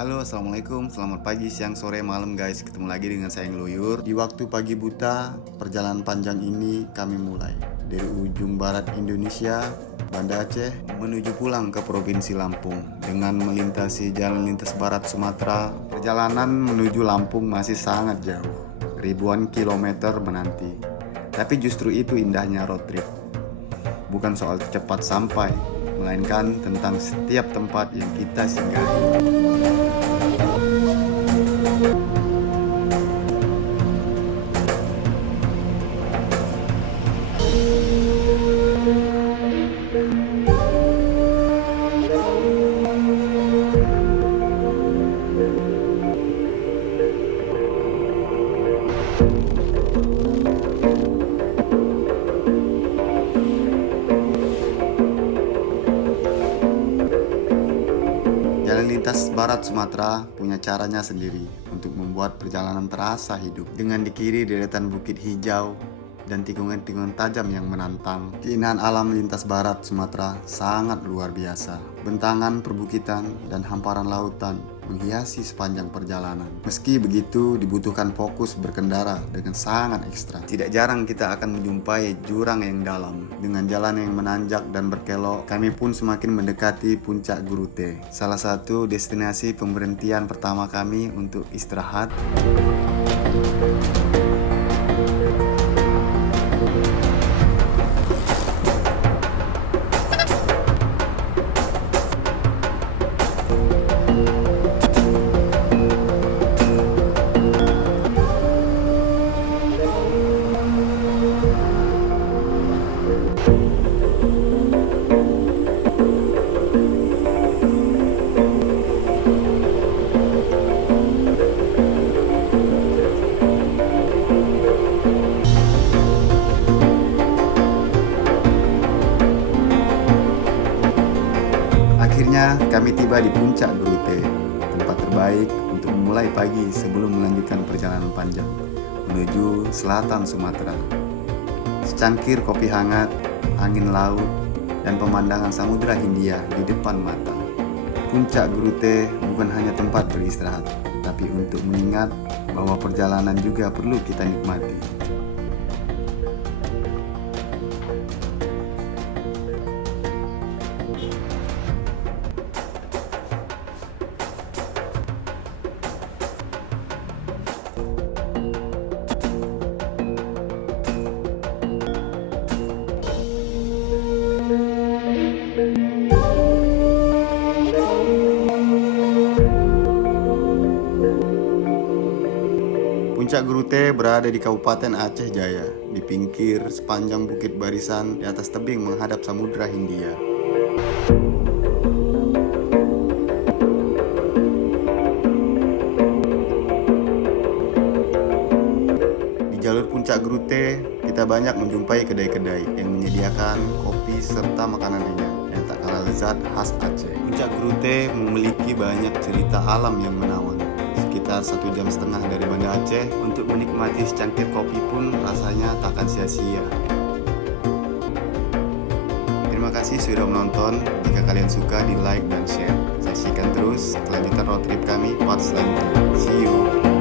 Halo, assalamualaikum, selamat pagi, siang, sore, malam guys. Ketemu lagi dengan saya Ngeluyur. Di waktu pagi buta, perjalanan panjang ini kami mulai dari ujung barat Indonesia, Banda Aceh, menuju pulang ke Provinsi Lampung. Dengan melintasi jalan lintas barat Sumatera, perjalanan menuju Lampung masih sangat jauh, ribuan kilometer menanti. Tapi justru itu indahnya road trip. Bukan soal cepat sampai, melainkan tentang setiap tempat yang kita singgahi. Jalan lintas barat Sumatera punya caranya sendiri untuk membuat perjalanan terasa hidup. Dengan di kiri deretan bukit hijau dan tikungan-tikungan tajam yang menantang, keindahan alam lintas barat Sumatera sangat luar biasa. Bentangan perbukitan dan hamparan lautan menghiasi sepanjang perjalanan. Meski begitu, dibutuhkan fokus berkendara dengan sangat ekstra. Tidak jarang kita akan menjumpai jurang yang dalam. Dengan jalan yang menanjak dan berkelok, kami pun semakin mendekati puncak Gurute, salah satu destinasi pemberhentian pertama kami untuk istirahat. Akhirnya kami tiba di puncak Gurute, tempat terbaik untuk memulai pagi sebelum melanjutkan perjalanan panjang menuju selatan Sumatera. Secangkir kopi hangat, angin laut, dan pemandangan Samudra Hindia di depan mata. Puncak Gurute bukan hanya tempat beristirahat, tapi untuk mengingat bahwa perjalanan juga perlu kita nikmati. Puncak Gurute berada di Kabupaten Aceh Jaya, di pinggir sepanjang bukit barisan di atas tebing menghadap Samudra Hindia. Di jalur Puncak Gurute, kita banyak menjumpai kedai-kedai yang menyediakan kopi serta makanan ringan yang tak kalah lezat khas Aceh. Puncak Gurute memiliki banyak cerita alam yang menawan. Sekitar 1,5 jam dari Banda Aceh, untuk menikmati secangkir kopi pun rasanya takkan sia-sia. Terima kasih sudah menonton. Jika kalian suka, di like dan share. Saksikan terus kelanjutan road trip kami part selanjutnya. See you.